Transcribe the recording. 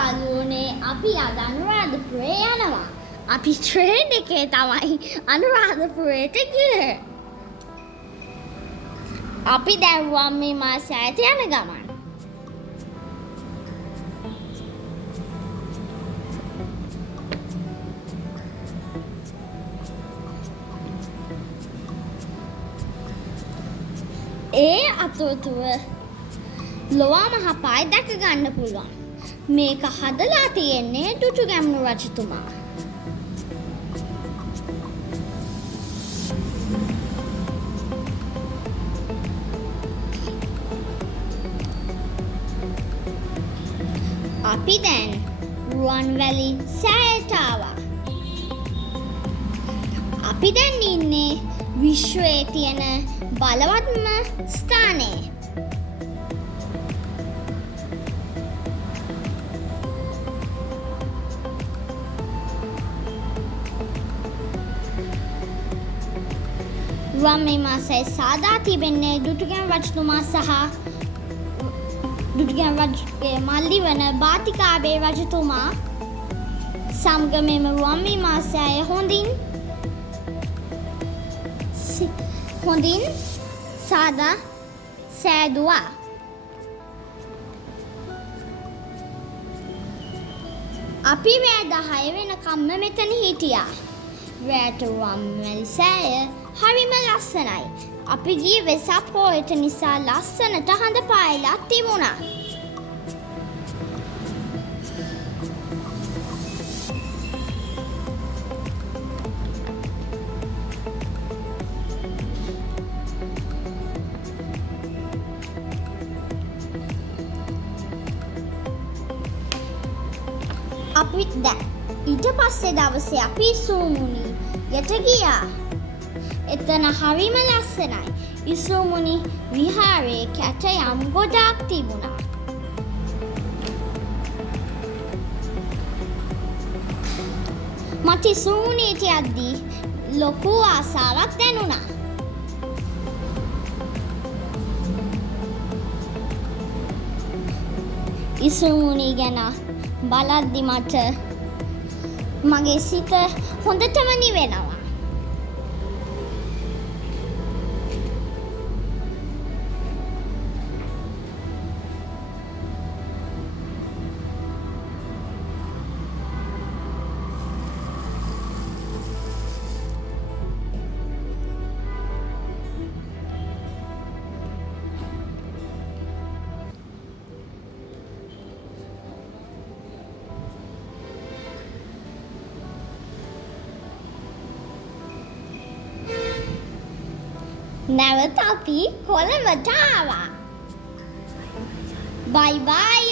යාළුවනේ අපි අද අනුරාධපුරේ යනවා. අපි ට්‍රේන් එකේ තමයි අනුරාධපුරේට ගියේ. අපි දැන් මේ මාසයට යන ගමන්. ඒ අතොතුව ලොවා මහපාය දැක ගන්න පුළුවන්. මේක හදලා තියෙන්නේ දුටුගැමුණු රජතුමා. අපි දැන් රුවන්වැලි සෑයට ආවා. අපි දැන් ඉන්නේ විශ්වයේ තියෙන බලවත්ම ස්ථානයේ. රුවන් මේ මාසයේ සාදා තිබෙන්නේ දුටුගැමුණු රජතුමා සහ දුටුගැමුණු රජුගේ මල්ලි වන බාතිකාබේ රජතුමා සමග මෙම රුවන් මේ මාසයේ හොඳින් සාදා සෑදුවා. අපි රෑ 10 වෙනකම්ම මෙතන හිටියා. රෑට රුවන්වැලි සෑය හරිම ලස්සනයි. අපි ගියේ වෙසක් පොයට නිසා ලස්සනට හඳ පායලා තිබුණා. අපිත් දැන් ඊට පස්සේ දවසේ අපි ඉසුමුණි යට ගියා. එතන හරිම ලස්සනයි. ඉසුමුණි විහාරයේ කැටයම් ගොඩාක් තිබුණා. මට ඉසුමුණියට යද්දී ලොකු ආසාවක් දැනුණා. ඉසුමුණි ගැන බලද්දි මට මගේ සිත හොඳටම නිවෙනවා. නැවත අපි කොළඹට ආවා. බයි බයි